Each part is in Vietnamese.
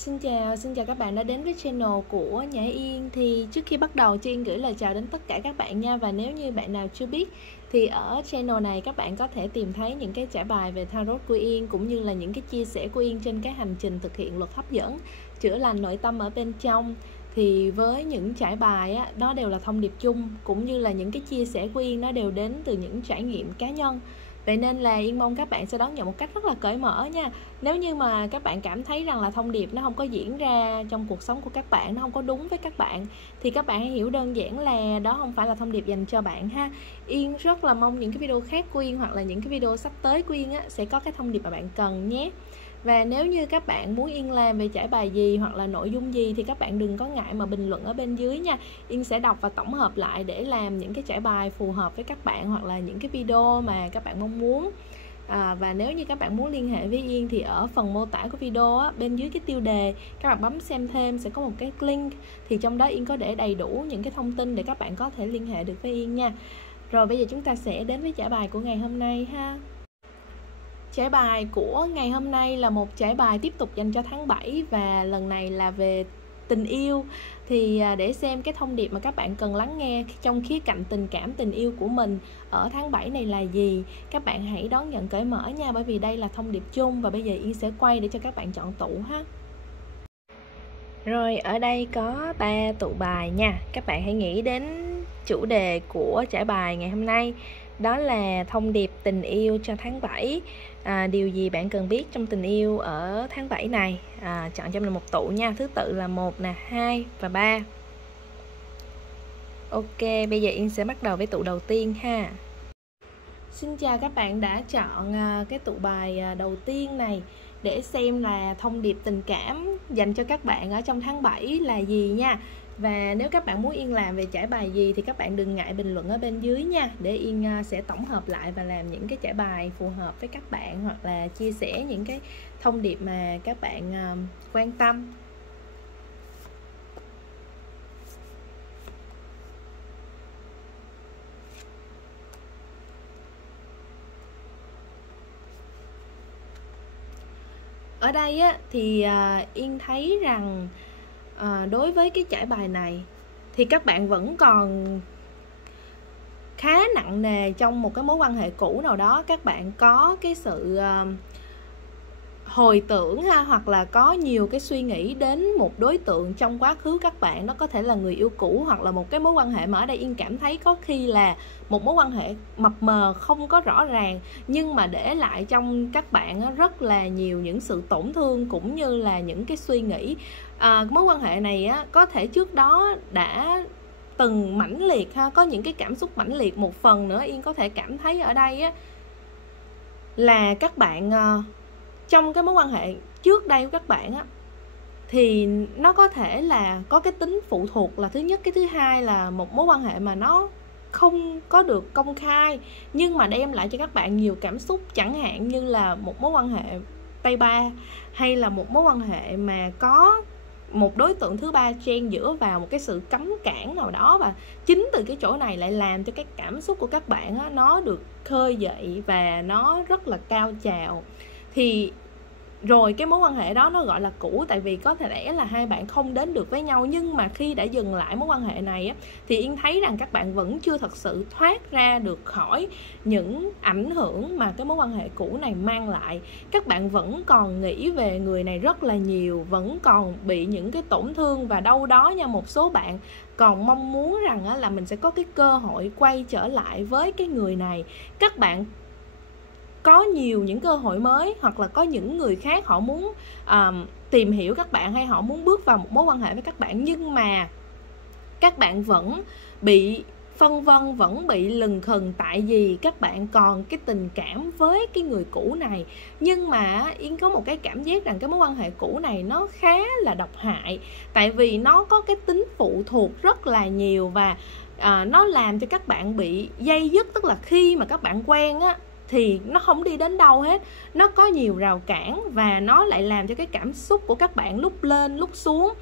Xin chào các bạn đã đến với channel của Nhã Yên. Thì trước khi bắt đầu cho Yên gửi lời chào đến tất cả các bạn nha. Và nếu như bạn nào chưa biết thì ở channel này các bạn có thể tìm thấy những cái trải bài về tarot của Yên, cũng như là những cái chia sẻ của Yên trên cái hành trình thực hiện luật hấp dẫn, chữa lành nội tâm ở bên trong. Thì với những trải bài á, đó đều là thông điệp chung, cũng như là những cái chia sẻ của Yên nó đều đến từ những trải nghiệm cá nhân. Vậy nên là Yên mong các bạn sẽ đón nhận một cách rất là cởi mở nha. Nếu như mà các bạn cảm thấy rằng là thông điệp nó không có diễn ra trong cuộc sống của các bạn, nó không có đúng với các bạn, thì các bạn hãy hiểu đơn giản là đó không phải là thông điệp dành cho bạn ha. Yên rất là mong những cái video khác của Yên hoặc là những cái video sắp tới của Yên á, sẽ có cái thông điệp mà bạn cần nhé. Và nếu như các bạn muốn Yên làm về trải bài gì hoặc là nội dung gì thì các bạn đừng có ngại mà bình luận ở bên dưới nha. Yên sẽ đọc và tổng hợp lại để làm những cái trải bài phù hợp với các bạn, hoặc là những cái video mà các bạn mong muốn. Và nếu như các bạn muốn liên hệ với Yên thì ở phần mô tả của video á, bên dưới cái tiêu đề các bạn bấm xem thêm sẽ có một cái link, thì trong đó Yên có để đầy đủ những cái thông tin để các bạn có thể liên hệ được với Yên nha. Rồi bây giờ chúng ta sẽ đến với trải bài của ngày hôm nay ha. Trải bài của ngày hôm nay là một trải bài tiếp tục dành cho tháng 7, và lần này là về tình yêu. Thì để xem cái thông điệp mà các bạn cần lắng nghe trong khía cạnh tình cảm, tình yêu của mình ở tháng 7 này là gì, các bạn hãy đón nhận cởi mở nha, bởi vì đây là thông điệp chung. Và bây giờ Yên sẽ quay để cho các bạn chọn tụ ha. Rồi ở đây có 3 tụ bài nha. Các bạn hãy nghĩ đến chủ đề của trải bài ngày hôm nay, đó là thông điệp tình yêu cho tháng 7. Điều gì bạn cần biết trong tình yêu ở tháng 7 này? Chọn cho mình một tụ nha. Thứ tự là 1 nè, 2 và 3. Ok, bây giờ Yên sẽ bắt đầu với tụ đầu tiên ha. Xin chào các bạn đã chọn cái tụ bài đầu tiên này để xem là thông điệp tình cảm dành cho các bạn ở trong tháng 7 là gì nha. Và nếu các bạn muốn Yên làm về trải bài gì thì các bạn đừng ngại bình luận ở bên dưới nha, để Yên sẽ tổng hợp lại và làm những cái trải bài phù hợp với các bạn, hoặc là chia sẻ những cái thông điệp mà các bạn quan tâm. Ở đây á, thì Yên thấy rằng đối với cái trải bài này thì các bạn vẫn còn khá nặng nề trong một cái mối quan hệ cũ nào đó. Các bạn có cái sự hồi tưởng ha, hoặc là có nhiều cái suy nghĩ đến một đối tượng trong quá khứ các bạn. Nó có thể là người yêu cũ, hoặc là một cái mối quan hệ mà ở đây Yên cảm thấy có khi là một mối quan hệ mập mờ, không có rõ ràng, nhưng mà để lại trong các bạn rất là nhiều những sự tổn thương cũng như là những cái suy nghĩ. Mối quan hệ này có thể trước đó đã từng mãnh liệt ha, có những cái cảm xúc mãnh liệt. Một phần nữa Yên có thể cảm thấy ở đây là các bạn trong cái mối quan hệ trước đây của các bạn thì nó có thể là có cái tính phụ thuộc là thứ nhất. Cái thứ hai là một mối quan hệ mà nó không có được công khai, nhưng mà đem lại cho các bạn nhiều cảm xúc, chẳng hạn như là một mối quan hệ tay ba, hay là một mối quan hệ mà có một đối tượng thứ ba chen giữa vào, một cái sự cấm cản nào đó. Và chính từ cái chỗ này lại làm cho cái cảm xúc của các bạn nó được khơi dậy và nó rất là cao trào. Thì rồi cái mối quan hệ đó nó gọi là cũ, tại vì có thể lẽ là hai bạn không đến được với nhau. Nhưng mà khi đã dừng lại mối quan hệ này thì Yên thấy rằng các bạn vẫn chưa thật sự thoát ra được khỏi những ảnh hưởng mà cái mối quan hệ cũ này mang lại. Các bạn vẫn còn nghĩ về người này rất là nhiều, vẫn còn bị những cái tổn thương, và đâu đó nha, một số bạn còn mong muốn rằng là mình sẽ có cái cơ hội quay trở lại với cái người này. Các bạn có nhiều những cơ hội mới, hoặc là có những người khác họ muốn tìm hiểu các bạn, hay họ muốn bước vào một mối quan hệ với các bạn, nhưng mà các bạn vẫn bị phân vân, vẫn bị lừng khừng, tại vì các bạn còn cái tình cảm với cái người cũ này. Nhưng mà Yên có một cái cảm giác rằng cái mối quan hệ cũ này nó khá là độc hại, tại vì nó có cái tính phụ thuộc rất là nhiều, và nó làm cho các bạn bị dây dứt. Tức là khi mà các bạn quen thì nó không đi đến đâu hết, nó có nhiều rào cản, và nó lại làm cho cái cảm xúc của các bạn lúc lên lúc xuống,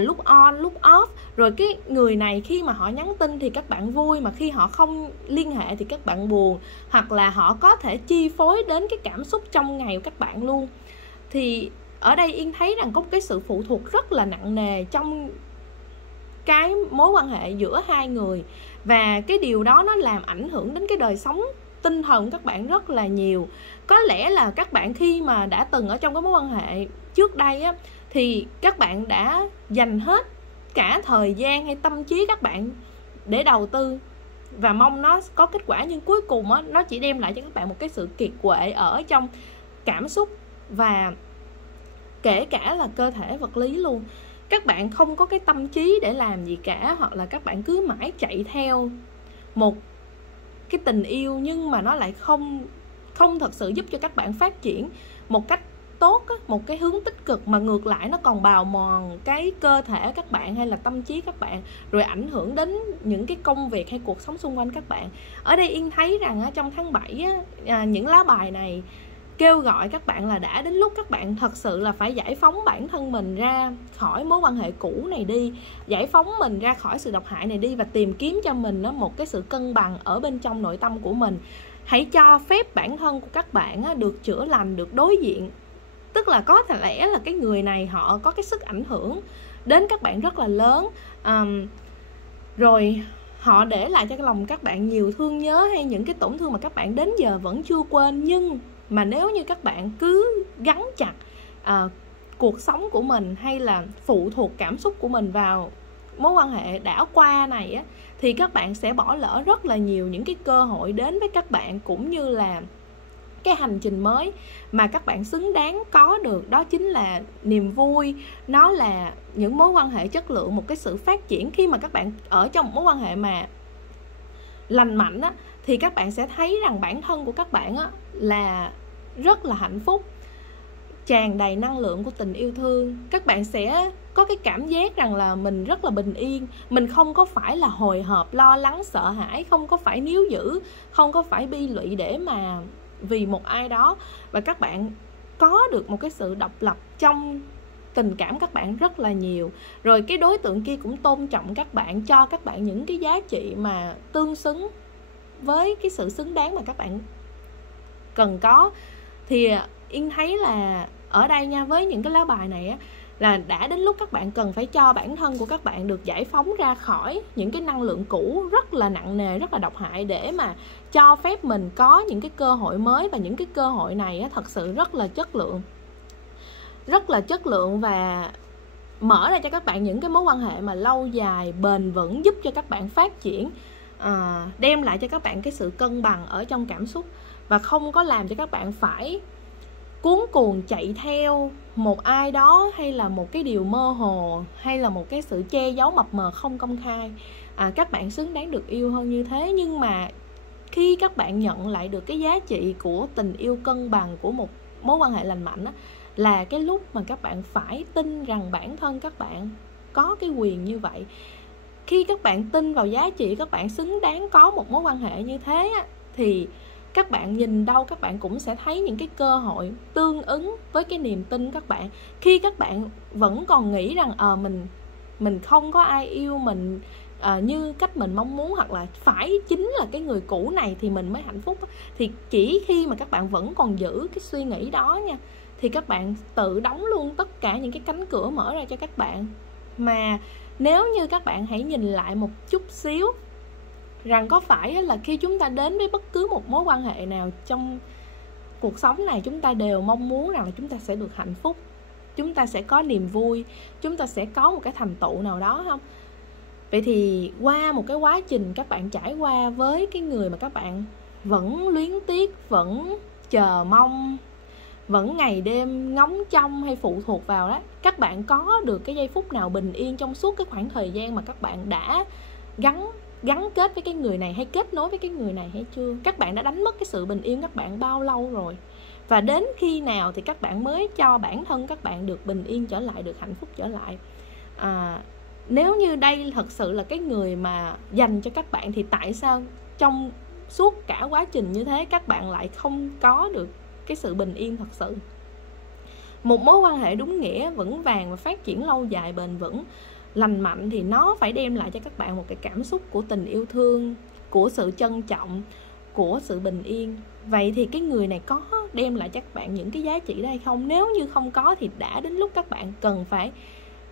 lúc on lúc off. Rồi cái người này khi mà họ nhắn tin thì các bạn vui, mà khi họ không liên hệ thì các bạn buồn, hoặc là họ có thể chi phối đến cái cảm xúc trong ngày của các bạn luôn. Thì ở đây Yên thấy rằng có một cái sự phụ thuộc rất là nặng nề trong cái mối quan hệ giữa hai người, và cái điều đó nó làm ảnh hưởng đến cái đời sống tinh thần các bạn rất là nhiều. Có lẽ là các bạn khi mà đã từng ở trong cái mối quan hệ trước đây á, thì các bạn đã dành hết cả thời gian hay tâm trí các bạn để đầu tư và mong nó có kết quả, nhưng cuối cùng á, nó chỉ đem lại cho các bạn một cái sự kiệt quệ ở trong cảm xúc và kể cả là cơ thể vật lý luôn. Các bạn không có cái tâm trí để làm gì cả, hoặc là các bạn cứ mãi chạy theo một cái tình yêu nhưng mà nó lại không thật sự giúp cho các bạn phát triển một cách tốt á, một cái hướng tích cực, mà ngược lại nó còn bào mòn cái cơ thể các bạn hay là tâm trí các bạn, rồi ảnh hưởng đến những cái công việc hay cuộc sống xung quanh các bạn. Ở đây Yên thấy rằng trong tháng 7 á, những lá bài này kêu gọi các bạn là đã đến lúc các bạn thật sự là phải giải phóng bản thân mình ra khỏi mối quan hệ cũ này đi, giải phóng mình ra khỏi sự độc hại này đi, và tìm kiếm cho mình một cái sự cân bằng ở bên trong nội tâm của mình. Hãy cho phép bản thân của các bạn được chữa lành, được đối diện. Tức là có thể lẽ là cái người này họ có cái sức ảnh hưởng đến các bạn rất là lớn, rồi họ để lại cho cái lòng các bạn nhiều thương nhớ hay những cái tổn thương mà các bạn đến giờ vẫn chưa quên. Nhưng mà nếu như các bạn cứ gắn chặt cuộc sống của mình hay là phụ thuộc cảm xúc của mình vào mối quan hệ đã qua này á, thì các bạn sẽ bỏ lỡ rất là nhiều những cái cơ hội đến với các bạn, cũng như là cái hành trình mới mà các bạn xứng đáng có được. Đó chính là niềm vui, nó là những mối quan hệ chất lượng, một cái sự phát triển. Khi mà các bạn ở trong một mối quan hệ mà lành mạnh á, thì các bạn sẽ thấy rằng bản thân của các bạn á, là rất là hạnh phúc, tràn đầy năng lượng của tình yêu thương. Các bạn sẽ có cái cảm giác rằng là mình rất là bình yên, mình không có phải là hồi hộp, lo lắng, sợ hãi, không có phải níu giữ, không có phải bi lụy để mà vì một ai đó. Và các bạn có được một cái sự độc lập trong tình cảm các bạn rất là nhiều. Rồi cái đối tượng kia cũng tôn trọng các bạn, cho các bạn những cái giá trị mà tương xứng với cái sự xứng đáng mà các bạn cần có. Thì Yên thấy là ở đây nha, với những cái lá bài này á, là đã đến lúc các bạn cần phải cho bản thân của các bạn được giải phóng ra khỏi những cái năng lượng cũ rất là nặng nề, rất là độc hại, để mà cho phép mình có những cái cơ hội mới. Và những cái cơ hội này á, thật sự rất là chất lượng, rất là chất lượng, và mở ra cho các bạn những cái mối quan hệ mà lâu dài, bền vững, giúp cho các bạn phát triển, đem lại cho các bạn cái sự cân bằng ở trong cảm xúc, và không có làm cho các bạn phải cuống cuồng chạy theo một ai đó, hay là một cái điều mơ hồ, hay là một cái sự che giấu mập mờ không công khai. Các bạn xứng đáng được yêu hơn như thế. Nhưng mà khi các bạn nhận lại được cái giá trị của tình yêu cân bằng, của một mối quan hệ lành mạnh á, là cái lúc mà các bạn phải tin rằng bản thân các bạn có cái quyền như vậy. Khi các bạn tin vào giá trị các bạn xứng đáng có một mối quan hệ như thế á, thì các bạn nhìn đâu các bạn cũng sẽ thấy những cái cơ hội tương ứng với cái niềm tin các bạn. Khi các bạn vẫn còn nghĩ rằng mình không có ai yêu mình như cách mình mong muốn, hoặc là phải chính là cái người cũ này thì mình mới hạnh phúc, thì chỉ khi mà các bạn vẫn còn giữ cái suy nghĩ đó nha, thì các bạn tự đóng luôn tất cả những cái cánh cửa mở ra cho các bạn. Mà nếu như các bạn hãy nhìn lại một chút xíu rằng có phải là khi chúng ta đến với bất cứ một mối quan hệ nào trong cuộc sống này, chúng ta đều mong muốn rằng là chúng ta sẽ được hạnh phúc, chúng ta sẽ có niềm vui, chúng ta sẽ có một cái thành tựu nào đó không? Vậy thì qua một cái quá trình các bạn trải qua với cái người mà các bạn vẫn luyến tiếc, vẫn chờ mong, vẫn ngày đêm ngóng trông hay phụ thuộc vào đó, các bạn có được cái giây phút nào bình yên trong suốt cái khoảng thời gian mà các bạn đã gắn kết với cái người này, hay kết nối với cái người này hay chưa? Các bạn đã đánh mất cái sự bình yên các bạn bao lâu rồi? Và đến khi nào thì các bạn mới cho bản thân các bạn được bình yên trở lại, được hạnh phúc trở lại? Nếu như đây thật sự là cái người mà dành cho các bạn, thì tại sao trong suốt cả quá trình như thế các bạn lại không có được cái sự bình yên thật sự? Một mối quan hệ đúng nghĩa, vững vàng và phát triển lâu dài, bền vững, lành mạnh thì nó phải đem lại cho các bạn một cái cảm xúc của tình yêu thương, của sự trân trọng, của sự bình yên. Vậy thì cái người này có đem lại cho các bạn những cái giá trị đó hay không. Nếu như không có thì đã đến lúc các bạn cần phải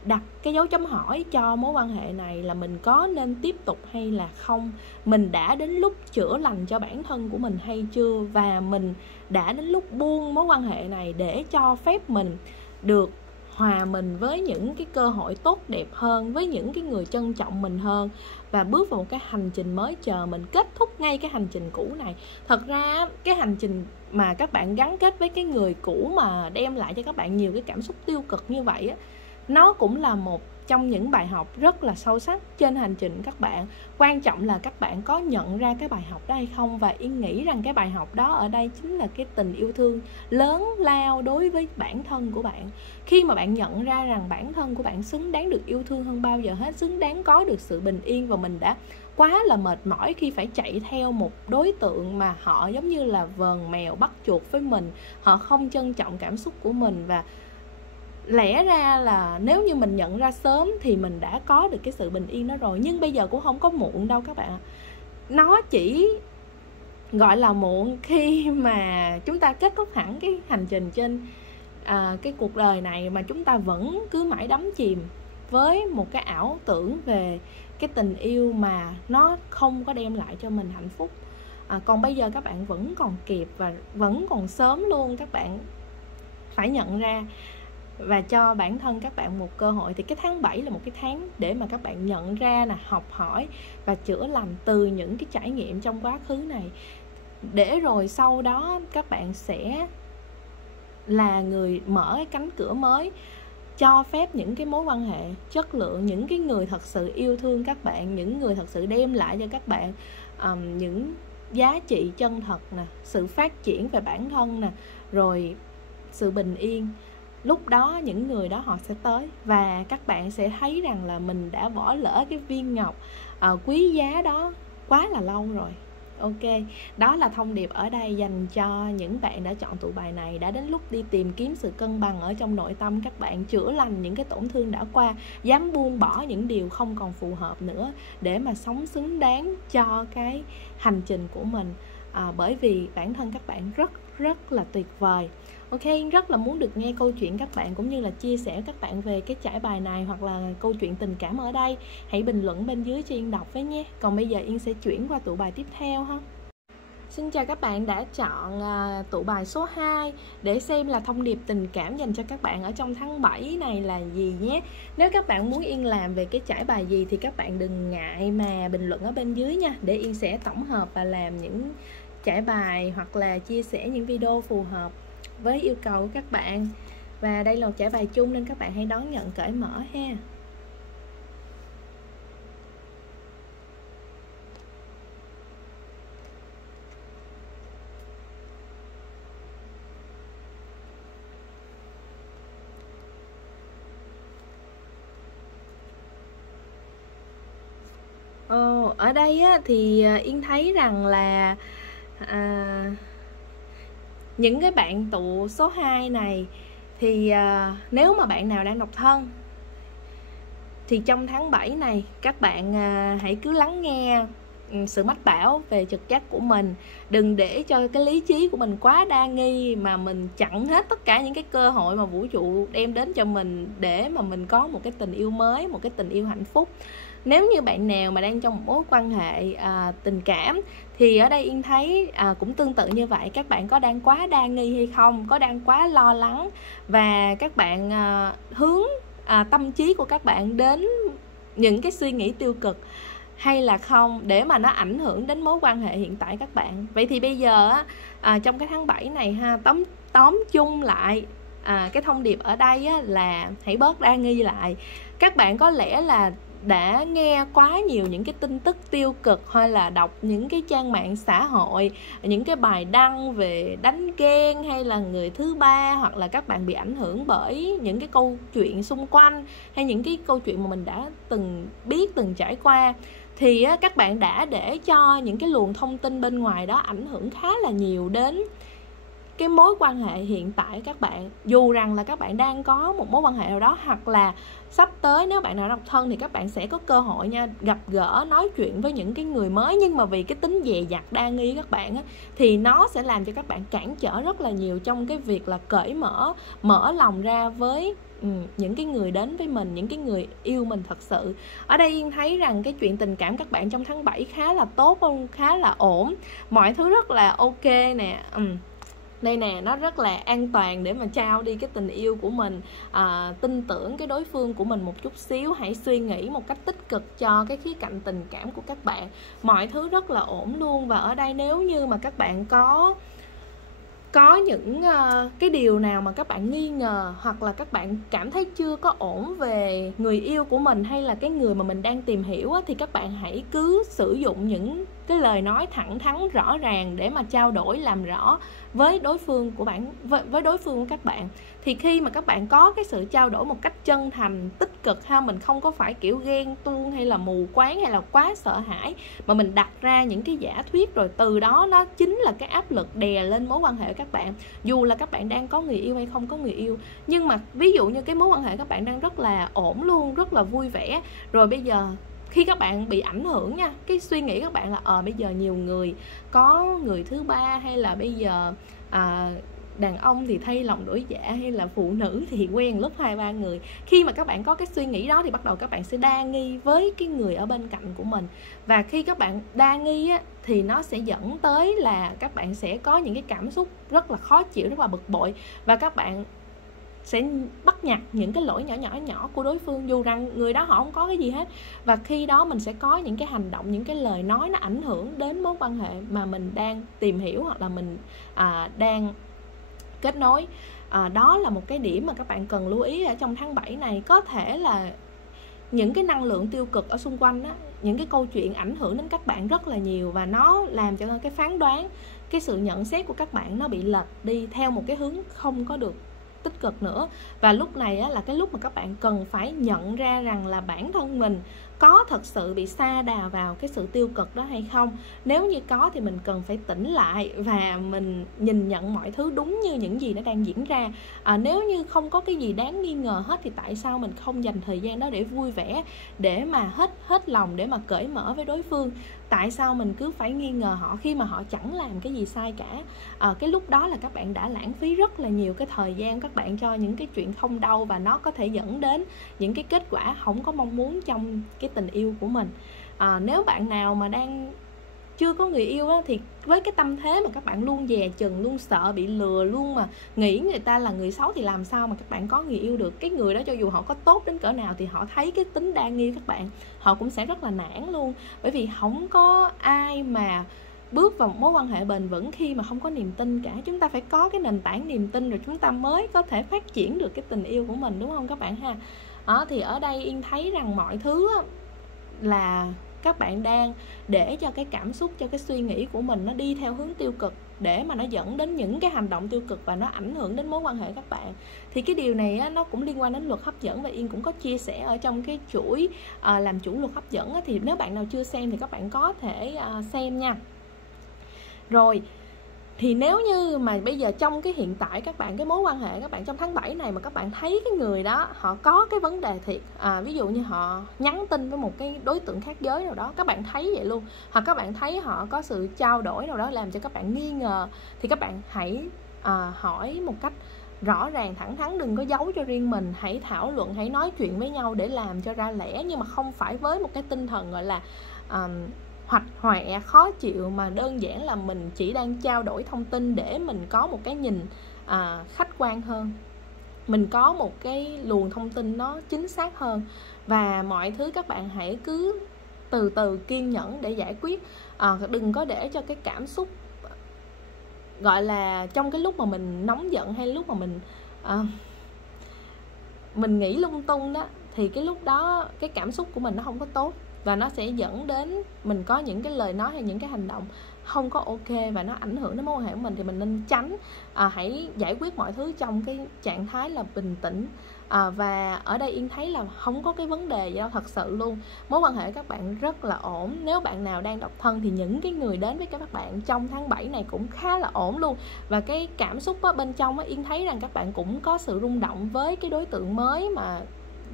đặt cái dấu chấm hỏi cho mối quan hệ này, là mình có nên tiếp tục hay là không, mình đã đến lúc chữa lành cho bản thân của mình hay chưa, và mình đã đến lúc buông mối quan hệ này để cho phép mình được hòa mình với những cái cơ hội tốt đẹp hơn, với những cái người trân trọng mình hơn, và bước vào một cái hành trình mới chờ mình, kết thúc ngay cái hành trình cũ này. Thật ra cái hành trình mà các bạn gắn kết với cái người cũ mà đem lại cho các bạn nhiều cái cảm xúc tiêu cực như vậy á, nó cũng là một trong những bài học rất là sâu sắc trên hành trình các bạn. Quan trọng là các bạn có nhận ra cái bài học đó hay không. Và Yên nghĩ rằng cái bài học đó ở đây chính là cái tình yêu thương lớn lao đối với bản thân của bạn. Khi mà bạn nhận ra rằng bản thân của bạn xứng đáng được yêu thương hơn bao giờ hết, xứng đáng có được sự bình yên, và mình đã quá là mệt mỏi khi phải chạy theo một đối tượng mà họ giống như là vờn mèo bắt chuột với mình, họ không trân trọng cảm xúc của mình. Và lẽ ra là nếu như mình nhận ra sớm thì mình đã có được cái sự bình yên đó rồi. Nhưng bây giờ cũng không có muộn đâu các bạn. Nó chỉ gọi là muộn khi mà chúng ta kết thúc hẳn cái hành trình trên cái cuộc đời này, mà chúng ta vẫn cứ mãi đắm chìm với một cái ảo tưởng về cái tình yêu mà nó không có đem lại cho mình hạnh phúc. Còn bây giờ các bạn vẫn còn kịp và vẫn còn sớm luôn. Các bạn phải nhận ra và cho bản thân các bạn một cơ hội. Thì cái tháng 7 là một cái tháng để mà các bạn nhận ra là học hỏi và chữa lành từ những cái trải nghiệm trong quá khứ này, để rồi sau đó các bạn sẽ là người mở cái cánh cửa mới, cho phép những cái mối quan hệ chất lượng, những cái người thật sự yêu thương các bạn, những người thật sự đem lại cho các bạn những giá trị chân thật nè, sự phát triển về bản thân nè, rồi sự bình yên. Lúc đó những người đó họ sẽ tới, và các bạn sẽ thấy rằng là mình đã bỏ lỡ cái viên ngọc quý giá đó quá là lâu rồi. Ok, đó là thông điệp ở đây dành cho những bạn đã chọn tụ bài này. Đã đến lúc đi tìm kiếm sự cân bằng ở trong nội tâm các bạn, chữa lành những cái tổn thương đã qua, dám buông bỏ những điều không còn phù hợp nữa, để mà sống xứng đáng cho cái hành trình của mình. Bởi vì bản thân các bạn rất là tuyệt vời. Ok, rất là muốn được nghe câu chuyện các bạn, cũng như là chia sẻ các bạn về cái trải bài này, hoặc là câu chuyện tình cảm ở đây. Hãy bình luận bên dưới cho Yên đọc với nhé. Còn bây giờ Yên sẽ chuyển qua tụ bài tiếp theo ha. Xin chào các bạn đã chọn tụ bài số 2 để xem là thông điệp tình cảm dành cho các bạn ở trong tháng 7 này là gì nhé. Nếu các bạn muốn Yên làm về cái trải bài gì thì các bạn đừng ngại mà bình luận ở bên dưới nha, để Yên sẽ tổng hợp và làm những trải bài hoặc là chia sẻ những video phù hợp với yêu cầu của các bạn. Và đây là một trải bài chung nên các bạn hãy đón nhận cởi mở ha. Ở đây á, thì Yên thấy rằng là những cái bạn tụ số 2 này thì nếu mà bạn nào đang độc thân thì trong tháng 7 này các bạn hãy cứ lắng nghe sự mách bảo về trực giác của mình. Đừng để cho cái lý trí của mình quá đa nghi mà mình chặn hết tất cả những cái cơ hội mà vũ trụ đem đến cho mình, để mà mình có một cái tình yêu mới, một cái tình yêu hạnh phúc. Nếu như bạn nào mà đang trong một mối quan hệ tình cảm thì ở đây Yên thấy cũng tương tự như vậy. Các bạn có đang quá đa nghi hay không? Có đang quá lo lắng và các bạn hướng tâm trí của các bạn đến những cái suy nghĩ tiêu cực hay là không, để mà nó ảnh hưởng đến mối quan hệ hiện tại các bạn. Vậy thì bây giờ trong cái tháng 7 này ha, tóm chung lại cái thông điệp ở đây là hãy bớt đa nghi lại. Các bạn có lẽ là đã nghe quá nhiều những cái tin tức tiêu cực, hay là đọc những cái trang mạng xã hội, những cái bài đăng về đánh ghen hay là người thứ ba, hoặc là các bạn bị ảnh hưởng bởi những cái câu chuyện xung quanh, hay những cái câu chuyện mà mình đã từng biết, từng trải qua, thì các bạn đã để cho những cái luồng thông tin bên ngoài đó ảnh hưởng khá là nhiều đến cái mối quan hệ hiện tại các bạn, dù rằng là các bạn đang có một mối quan hệ nào đó, hoặc là sắp tới nếu bạn nào độc thân thì các bạn sẽ có cơ hội nha, gặp gỡ nói chuyện với những cái người mới, nhưng mà vì cái tính dè dặt đa nghi các bạn á, thì nó sẽ làm cho các bạn cản trở rất là nhiều trong cái việc là cởi mở lòng ra với những cái người đến với mình, những cái người yêu mình thật sự. Ở đây Yên thấy rằng cái chuyện tình cảm các bạn trong tháng 7 khá là tốt không, khá là ổn, mọi thứ rất là ok nè. Đây nè, nó rất là an toàn để mà trao đi cái tình yêu của mình. Tin tưởng cái đối phương của mình một chút xíu, hãy suy nghĩ một cách tích cực cho cái khía cạnh tình cảm của các bạn, mọi thứ rất là ổn luôn. Và ở đây nếu như mà các bạn có những cái điều nào mà các bạn nghi ngờ, hoặc là các bạn cảm thấy chưa có ổn về người yêu của mình hay là cái người mà mình đang tìm hiểu á, thì các bạn hãy cứ sử dụng những cái lời nói thẳng thắn rõ ràng để mà trao đổi làm rõ với đối phương của với đối phương của các bạn. Thì khi mà các bạn có cái sự trao đổi một cách chân thành, tích cực ha, mình không có phải kiểu ghen tuông hay là mù quáng hay là quá sợ hãi, mà mình đặt ra những cái giả thuyết, rồi từ đó nó chính là cái áp lực đè lên mối quan hệ các bạn, dù là các bạn đang có người yêu hay không có người yêu. Nhưng mà ví dụ như cái mối quan hệ các bạn đang rất là ổn luôn, rất là vui vẻ, rồi bây giờ khi các bạn bị ảnh hưởng nha, cái suy nghĩ các bạn là bây giờ nhiều người có người thứ ba, hay là bây giờ đàn ông thì thay lòng đổi dạ, hay là phụ nữ thì quen lúc 2-3 người. Khi mà các bạn có cái suy nghĩ đó thì bắt đầu các bạn sẽ đa nghi với cái người ở bên cạnh của mình. Và khi các bạn đa nghi á, thì nó sẽ dẫn tới là các bạn sẽ có những cái cảm xúc rất là khó chịu, rất là bực bội, và các bạn sẽ bắt nhặt những cái lỗi nhỏ của đối phương, dù rằng người đó họ không có cái gì hết. Và khi đó mình sẽ có những cái hành động, những cái lời nói nó ảnh hưởng đến mối quan hệ mà mình đang tìm hiểu, hoặc là mình đang kết nối. Đó là một cái điểm mà các bạn cần lưu ý ở trong tháng 7 này. Có thể là những cái năng lượng tiêu cực ở xung quanh á, những cái câu chuyện ảnh hưởng đến các bạn rất là nhiều, và nó làm cho cái phán đoán, cái sự nhận xét của các bạn nó bị lệch đi theo một cái hướng không có được tích cực nữa. Và lúc này á, là cái lúc mà các bạn cần phải nhận ra rằng là bản thân mình có thật sự bị sa đà vào cái sự tiêu cực đó hay không. Nếu như có thì mình cần phải tỉnh lại và mình nhìn nhận mọi thứ đúng như những gì nó đang diễn ra. Nếu như không có cái gì đáng nghi ngờ hết thì tại sao mình không dành thời gian đó để vui vẻ, để mà hết lòng, để mà cởi mở với đối phương? Tại sao mình cứ phải nghi ngờ họ khi mà họ chẳng làm cái gì sai cả? Cái lúc đó là các bạn đã lãng phí rất là nhiều cái thời gian các bạn cho những cái chuyện không đâu, và nó có thể dẫn đến những cái kết quả không có mong muốn trong cái tình yêu của mình. Nếu bạn nào mà đang chưa có người yêu á, thì với cái tâm thế mà các bạn luôn dè chừng, luôn sợ bị lừa, luôn mà nghĩ người ta là người xấu, thì làm sao mà các bạn có người yêu được? Cái người đó cho dù họ có tốt đến cỡ nào thì họ thấy cái tính đa nghi các bạn, họ cũng sẽ rất là nản luôn. Bởi vì không có ai mà bước vào một mối quan hệ bền vững khi mà không có niềm tin cả. Chúng ta phải có cái nền tảng niềm tin rồi chúng ta mới có thể phát triển được cái tình yêu của mình, đúng không các bạn ha? Thì ở đây Yên thấy rằng mọi thứ là các bạn đang để cho cái cảm xúc, cho cái suy nghĩ của mình nó đi theo hướng tiêu cực, để mà nó dẫn đến những cái hành động tiêu cực và nó ảnh hưởng đến mối quan hệ các bạn. Thì cái điều này á, nó cũng liên quan đến luật hấp dẫn, và Yên cũng có chia sẻ ở trong cái chuỗi làm chủ luật hấp dẫn á. Thì nếu bạn nào chưa xem thì các bạn có thể xem nha. Rồi, thì nếu như mà bây giờ trong cái hiện tại các bạn, cái mối quan hệ các bạn trong tháng 7 này mà các bạn thấy cái người đó họ có cái vấn đề thiệt, ví dụ như họ nhắn tin với một cái đối tượng khác giới nào đó, các bạn thấy vậy luôn, hoặc các bạn thấy họ có sự trao đổi nào đó làm cho các bạn nghi ngờ, thì các bạn hãy hỏi một cách rõ ràng, thẳng thắn, đừng có giấu cho riêng mình. Hãy thảo luận, hãy nói chuyện với nhau để làm cho ra lẽ, nhưng mà không phải với một cái tinh thần gọi là hoạch hoẹ khó chịu, mà đơn giản là mình chỉ đang trao đổi thông tin để mình có một cái nhìn khách quan hơn, mình có một cái luồng thông tin nó chính xác hơn. Và mọi thứ các bạn hãy cứ từ từ kiên nhẫn để giải quyết. Đừng có để cho cái cảm xúc gọi là trong cái lúc mà mình nóng giận, hay lúc mà mình nghĩ lung tung đó, thì cái lúc đó cái cảm xúc của mình nó không có tốt. và nó sẽ dẫn đến mình có những cái lời nói hay những cái hành động không có ok và nó ảnh hưởng đến mối quan hệ của mình, thì mình nên tránh. Hãy giải quyết mọi thứ trong cái trạng thái là bình tĩnh. Và ở đây Yên thấy là không có cái vấn đề gì đâu, thật sự luôn. Mối quan hệ các bạn rất là ổn. Nếu bạn nào đang độc thân thì những cái người đến với các bạn trong tháng 7 này cũng khá là ổn luôn. Và cái cảm xúc bên trong Yên thấy rằng các bạn cũng có sự rung động với cái đối tượng mới. Mà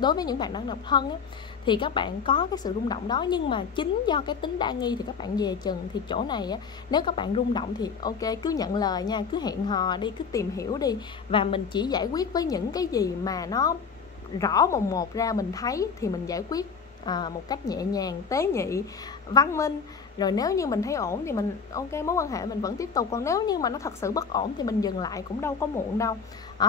đối với những bạn đang độc thân thì các bạn có cái sự rung động đó, nhưng mà chính do cái tính đa nghi thì các bạn dè chừng. Thì chỗ này nếu các bạn rung động thì ok, cứ nhận lời nha, cứ hẹn hò đi, cứ tìm hiểu đi, và mình chỉ giải quyết với những cái gì mà nó rõ mồn một ra mình thấy thì mình giải quyết một cách nhẹ nhàng, tế nhị, văn minh. Rồi nếu như mình thấy ổn thì mình ok, mối quan hệ mình vẫn tiếp tục. Còn nếu như mà nó thật sự bất ổn thì mình dừng lại cũng đâu có muộn đâu.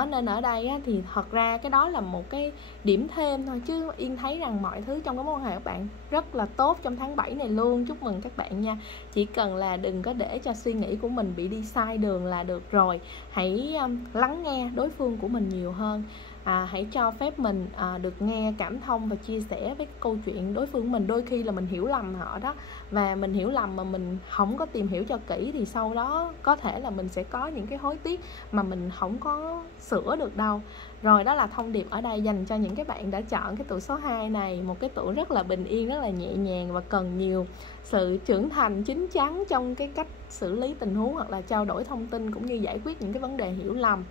Nên ở đây thì thật ra cái đó là một cái điểm thêm thôi, chứ Yên thấy rằng mọi thứ trong cái mối quan hệ của bạn rất là tốt trong tháng 7 này luôn. Chúc mừng các bạn nha. Chỉ cần là đừng có để cho suy nghĩ của mình bị đi sai đường là được rồi. Hãy lắng nghe đối phương của mình nhiều hơn. Hãy cho phép mình được nghe, cảm thông và chia sẻ với câu chuyện đối phương của mình. Đôi khi là mình hiểu lầm họ đó, và mình hiểu lầm mà mình không có tìm hiểu cho kỹ thì sau đó có thể là mình sẽ có những cái hối tiếc mà mình không có sửa được đâu. Rồi, đó là thông điệp ở đây dành cho những cái bạn đã chọn cái tuổi số 2 này. Một cái tuổi rất là bình yên, rất là nhẹ nhàng và cần nhiều sự trưởng thành, chín chắn trong cái cách xử lý tình huống hoặc là trao đổi thông tin cũng như giải quyết những cái vấn đề hiểu lầm.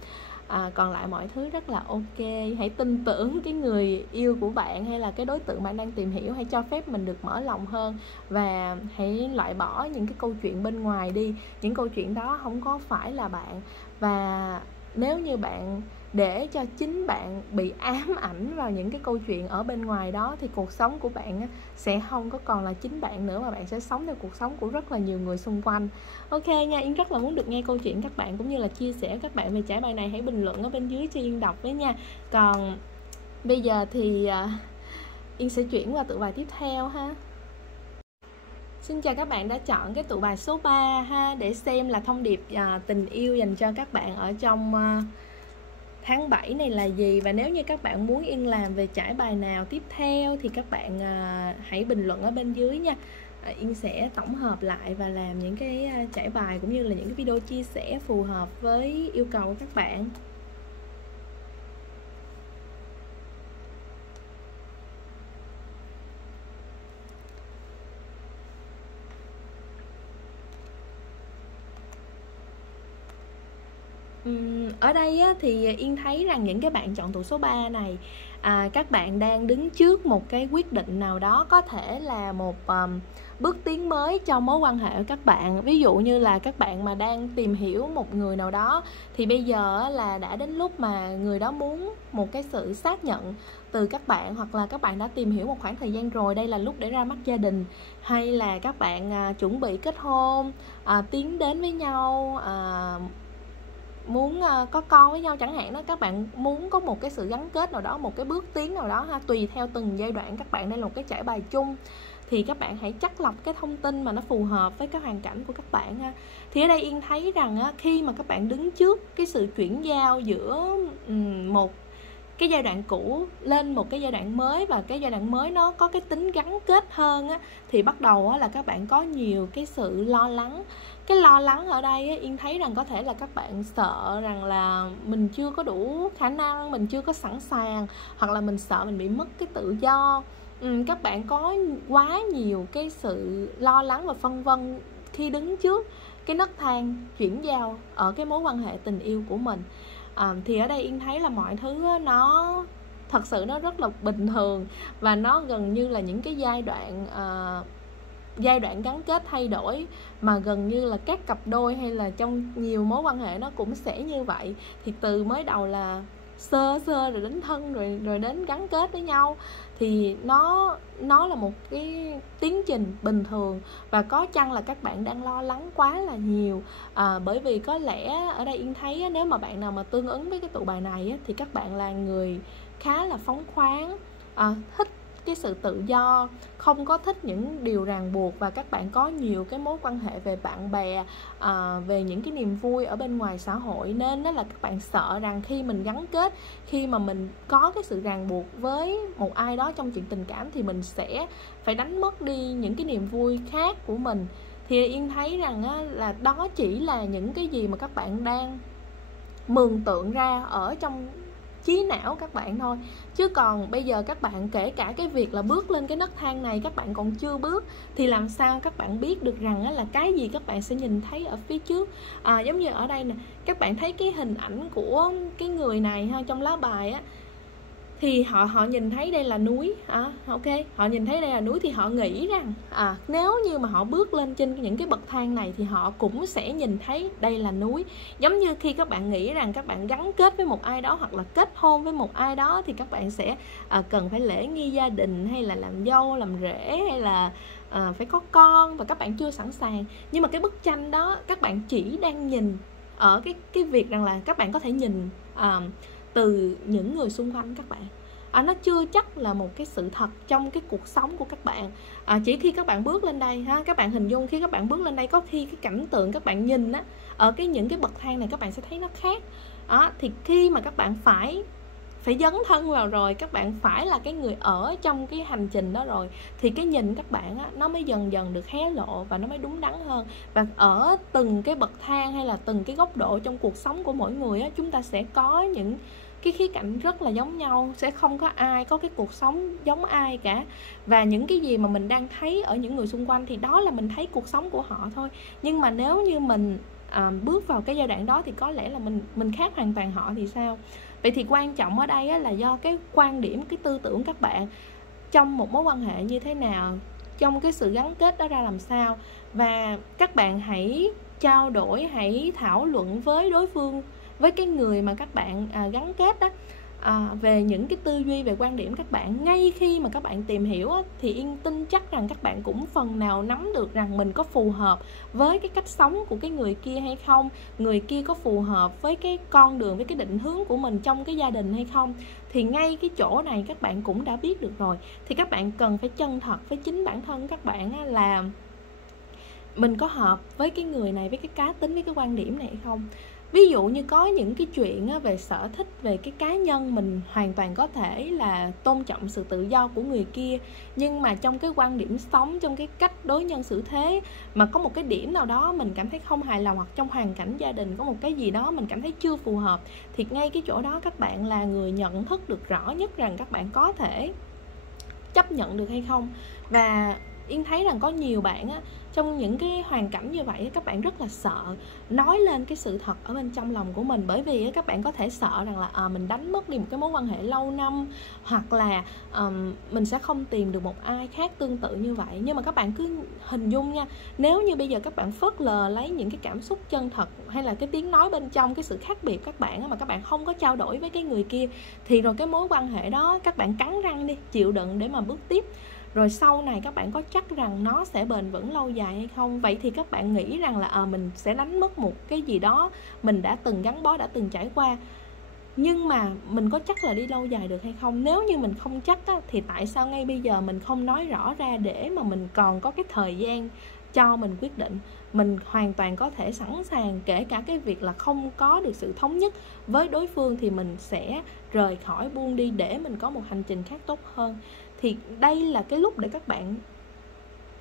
Còn lại mọi thứ rất là ok. Hãy tin tưởng cái người yêu của bạn hay là cái đối tượng bạn đang tìm hiểu. Hãy cho phép mình được mở lòng hơn, và hãy loại bỏ những cái câu chuyện bên ngoài đi. Những câu chuyện đó không có phải là bạn. Và nếu như bạn để cho chính bạn bị ám ảnh vào những cái câu chuyện ở bên ngoài đó thì cuộc sống của bạn sẽ không có còn là chính bạn nữa, mà bạn sẽ sống theo cuộc sống của rất là nhiều người xung quanh. Ok nha, Yên rất là muốn được nghe câu chuyện các bạn cũng như là chia sẻ các bạn về trải bài này. Hãy bình luận ở bên dưới cho Yên đọc với nha. Còn bây giờ thì Yên sẽ chuyển qua tựa bài tiếp theo ha. Xin chào các bạn đã chọn cái tựa bài số 3 ha, để xem là thông điệp tình yêu dành cho các bạn ở trong tháng 7 này là gì. Và nếu như các bạn muốn Yên làm về trải bài nào tiếp theo thì các bạn hãy bình luận ở bên dưới nha. Yên sẽ tổng hợp lại và làm những cái trải bài cũng như là những cái video chia sẻ phù hợp với yêu cầu của các bạn. Ở đây thì Yên thấy rằng những cái bạn chọn tụ số 3 này, các bạn đang đứng trước một cái quyết định nào đó, có thể là một bước tiến mới trong mối quan hệ của các bạn. Ví dụ như là các bạn mà đang tìm hiểu một người nào đó thì bây giờ là đã đến lúc mà người đó muốn một cái sự xác nhận từ các bạn, hoặc là các bạn đã tìm hiểu một khoảng thời gian rồi, đây là lúc để ra mắt gia đình, hay là các bạn chuẩn bị kết hôn, tiến đến với nhau, muốn có con với nhau chẳng hạn đó. Các bạn muốn có một cái sự gắn kết nào đó, một cái bước tiến nào đó ha, tùy theo từng giai đoạn các bạn. Đây là một cái trải bài chung thì các bạn hãy chắt lọc cái thông tin mà nó phù hợp với cái hoàn cảnh của các bạn ha. Thì ở đây Yên thấy rằng khi mà các bạn đứng trước cái sự chuyển giao giữa một cái giai đoạn cũ lên một cái giai đoạn mới, và cái giai đoạn mới nó có cái tính gắn kết hơn thì bắt đầu là các bạn có nhiều cái sự lo lắng. Cái lo lắng ở đây Yên thấy rằng có thể là các bạn sợ rằng là mình chưa có đủ khả năng, mình chưa có sẵn sàng, hoặc là mình sợ mình bị mất cái tự do. Các bạn có quá nhiều cái sự lo lắng và phân vân khi đứng trước cái nấc thang chuyển giao ở cái mối quan hệ tình yêu của mình. Thì ở đây Yên thấy là mọi thứ nó thật sự nó rất là bình thường, và nó gần như là những cái giai đoạn gắn kết thay đổi mà gần như là các cặp đôi hay là trong nhiều mối quan hệ nó cũng sẽ như vậy. Thì từ mới đầu là sơ rồi đến thân, rồi đến gắn kết với nhau, thì nó là một cái tiến trình bình thường. Và có chăng là các bạn đang lo lắng quá là nhiều, bởi vì có lẽ ở đây Yên thấy nếu mà bạn nào mà tương ứng với cái tụ bài này thì các bạn là người khá là phóng khoáng, thích cái sự tự do, không có thích những điều ràng buộc, và các bạn có nhiều cái mối quan hệ về bạn bè, về những cái niềm vui ở bên ngoài xã hội, nên đó là các bạn sợ rằng khi mình gắn kết, khi mà mình có cái sự ràng buộc với một ai đó trong chuyện tình cảm thì mình sẽ phải đánh mất đi những cái niềm vui khác của mình. Thì Yên thấy rằng á, là đó chỉ là những cái gì mà các bạn đang mường tượng ra ở trong trí não các bạn thôi. Chứ còn bây giờ các bạn, kể cả cái việc là bước lên cái nấc thang này các bạn còn chưa bước, thì làm sao các bạn biết được rằng á, là cái gì các bạn sẽ nhìn thấy ở phía trước. Giống như ở đây nè, các bạn thấy cái hình ảnh của cái người này ha, trong lá bài á, thì họ nhìn thấy đây là núi, ok, họ nhìn thấy đây là núi thì họ nghĩ rằng nếu như mà họ bước lên trên những cái bậc thang này thì họ cũng sẽ nhìn thấy đây là núi. Giống như khi các bạn nghĩ rằng các bạn gắn kết với một ai đó hoặc là kết hôn với một ai đó thì các bạn sẽ cần phải lễ nghi gia đình, hay là làm dâu làm rể, hay là phải có con, và các bạn chưa sẵn sàng. Nhưng mà cái bức tranh đó các bạn chỉ đang nhìn ở cái việc rằng là các bạn có thể nhìn từ những người xung quanh các bạn. Nó chưa chắc là một cái sự thật trong cái cuộc sống của các bạn. Chỉ khi các bạn bước lên đây ha, các bạn hình dung khi các bạn bước lên đây, có khi cái cảnh tượng các bạn nhìn á, ở những cái bậc thang này các bạn sẽ thấy nó khác. Thì khi mà các bạn phải dấn thân vào rồi, các bạn phải là cái người ở trong cái hành trình đó rồi, thì cái nhìn các bạn á, nó mới dần dần được hé lộ và nó mới đúng đắn hơn. Và ở từng cái bậc thang hay là từng cái góc độ trong cuộc sống của mỗi người á, chúng ta sẽ có những cái khía cạnh rất là giống nhau, sẽ không có ai có cái cuộc sống giống ai cả. Và những cái gì mà mình đang thấy ở những người xung quanh thì đó là mình thấy cuộc sống của họ thôi. Nhưng mà nếu như mình bước vào cái giai đoạn đó thì có lẽ là mình khác hoàn toàn họ thì sao? Vậy thì quan trọng ở đây á, là do cái quan điểm, cái tư tưởng các bạn trong một mối quan hệ như thế nào, trong cái sự gắn kết đó ra làm sao. Và các bạn hãy trao đổi, hãy thảo luận với đối phương, với cái người mà các bạn gắn kết đó, về những cái tư duy, về quan điểm các bạn. Ngay khi mà các bạn tìm hiểu á, thì Yên tin chắc rằng các bạn cũng phần nào nắm được rằng mình có phù hợp với cái cách sống của cái người kia hay không, người kia có phù hợp với cái con đường, với cái định hướng của mình trong cái gia đình hay không. Thì ngay cái chỗ này các bạn cũng đã biết được rồi. Thì các bạn cần phải chân thật với chính bản thân các bạn á, là mình có hợp với cái người này, với cái cá tính, với cái quan điểm này hay không. Ví dụ như có những cái chuyện về sở thích, về cái cá nhân, mình hoàn toàn có thể là tôn trọng sự tự do của người kia, nhưng mà trong cái quan điểm sống, trong cái cách đối nhân xử thế mà có một cái điểm nào đó mình cảm thấy không hài lòng, hoặc trong hoàn cảnh gia đình có một cái gì đó mình cảm thấy chưa phù hợp, thì ngay cái chỗ đó các bạn là người nhận thức được rõ nhất rằng các bạn có thể chấp nhận được hay không. Và Yên thấy rằng có nhiều bạn á, trong những cái hoàn cảnh như vậy các bạn rất là sợ nói lên cái sự thật ở bên trong lòng của mình, bởi vì các bạn có thể sợ rằng là mình đánh mất đi một cái mối quan hệ lâu năm, hoặc là mình sẽ không tìm được một ai khác tương tự như vậy. Nhưng mà các bạn cứ hình dung nha, nếu như bây giờ các bạn phớt lờ lấy những cái cảm xúc chân thật hay là cái tiếng nói bên trong, cái sự khác biệt các bạn mà các bạn không có trao đổi với cái người kia, thì rồi cái mối quan hệ đó các bạn cắn răng đi, chịu đựng để mà bước tiếp. Rồi sau này các bạn có chắc rằng nó sẽ bền vững lâu dài hay không? Vậy thì các bạn nghĩ rằng là mình sẽ đánh mất một cái gì đó mình đã từng gắn bó, đã từng trải qua, nhưng mà mình có chắc là đi lâu dài được hay không? Nếu như mình không chắc á, thì tại sao ngay bây giờ mình không nói rõ ra để mà mình còn có cái thời gian cho mình quyết định? Mình hoàn toàn có thể sẵn sàng, kể cả cái việc là không có được sự thống nhất với đối phương thì mình sẽ rời khỏi, buông đi để mình có một hành trình khác tốt hơn. Thì đây là cái lúc để các bạn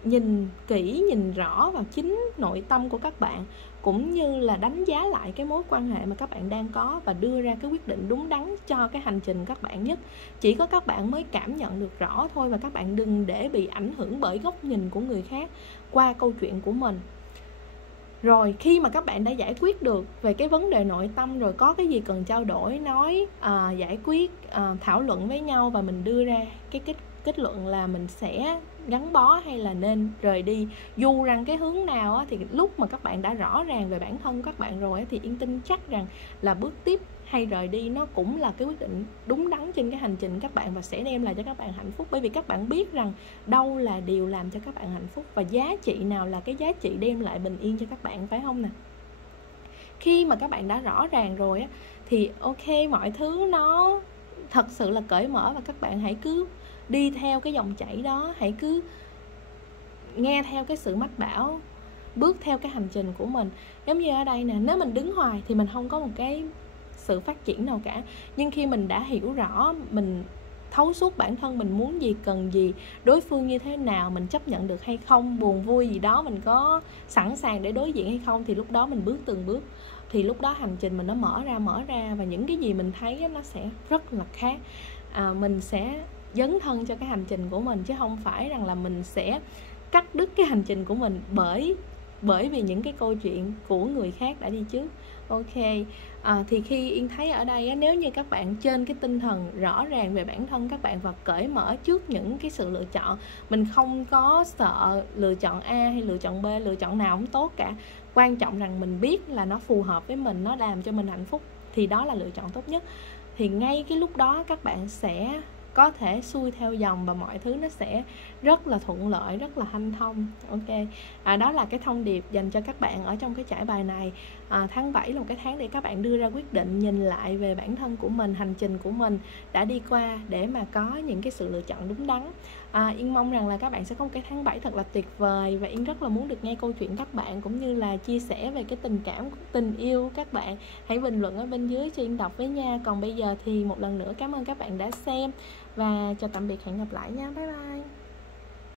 nhìn kỹ, nhìn rõ vào chính nội tâm của các bạn, cũng như là đánh giá lại cái mối quan hệ mà các bạn đang có và đưa ra cái quyết định đúng đắn cho cái hành trình các bạn nhất. Chỉ có các bạn mới cảm nhận được rõ thôi, và các bạn đừng để bị ảnh hưởng bởi góc nhìn của người khác qua câu chuyện của mình. Rồi khi mà các bạn đã giải quyết được về cái vấn đề nội tâm rồi, có cái gì cần trao đổi, nói, giải quyết, thảo luận với nhau, và mình đưa ra cái kết luận là mình sẽ gắn bó hay là nên rời đi. Dù rằng cái hướng nào á, thì lúc mà các bạn đã rõ ràng về bản thân các bạn rồi á, thì Yên tin chắc rằng là bước tiếp hay rời đi nó cũng là cái quyết định đúng đắn trên cái hành trình các bạn, và sẽ đem lại cho các bạn hạnh phúc. Bởi vì các bạn biết rằng đâu là điều làm cho các bạn hạnh phúc, và giá trị nào là cái giá trị đem lại bình yên cho các bạn, phải không nè? Khi mà các bạn đã rõ ràng rồi á, thì ok, mọi thứ nó thật sự là cởi mở, và các bạn hãy cứ đi theo cái dòng chảy đó, hãy cứ nghe theo cái sự mách bảo, bước theo cái hành trình của mình. Giống như ở đây nè, nếu mình đứng hoài thì mình không có một cái sự phát triển nào cả. Nhưng khi mình đã hiểu rõ, mình thấu suốt bản thân mình muốn gì, cần gì, đối phương như thế nào, mình chấp nhận được hay không, buồn vui gì đó mình có sẵn sàng để đối diện hay không, thì lúc đó mình bước từng bước, thì lúc đó hành trình mình nó mở ra, và những cái gì mình thấy nó sẽ rất là khác. Mình sẽ dấn thân cho cái hành trình của mình, chứ không phải rằng là mình sẽ cắt đứt cái hành trình của mình bởi vì những cái câu chuyện của người khác đã đi trước. Ok, thì khi Yên thấy ở đây á, nếu như các bạn trên cái tinh thần rõ ràng về bản thân các bạn và cởi mở trước những cái sự lựa chọn, mình không có sợ lựa chọn A hay lựa chọn B, lựa chọn nào cũng tốt cả, quan trọng rằng mình biết là nó phù hợp với mình, nó làm cho mình hạnh phúc, thì đó là lựa chọn tốt nhất. Thì ngay cái lúc đó các bạn sẽ có thể xuôi theo dòng và mọi thứ nó sẽ rất là thuận lợi, rất là hanh thông. Ok, đó là cái thông điệp dành cho các bạn ở trong cái trải bài này. Tháng 7 là một cái tháng để các bạn đưa ra quyết định, nhìn lại về bản thân của mình, hành trình của mình đã đi qua để mà có những cái sự lựa chọn đúng đắn. Yên mong rằng là các bạn sẽ có một cái tháng 7 thật là tuyệt vời, và Yên rất là muốn được nghe câu chuyện các bạn cũng như là chia sẻ về cái tình cảm, tình yêu của các bạn. Hãy bình luận ở bên dưới cho Yên đọc với nha. Còn bây giờ thì một lần nữa cảm ơn các bạn đã xem, và chào tạm biệt, hẹn gặp lại nha, bye bye.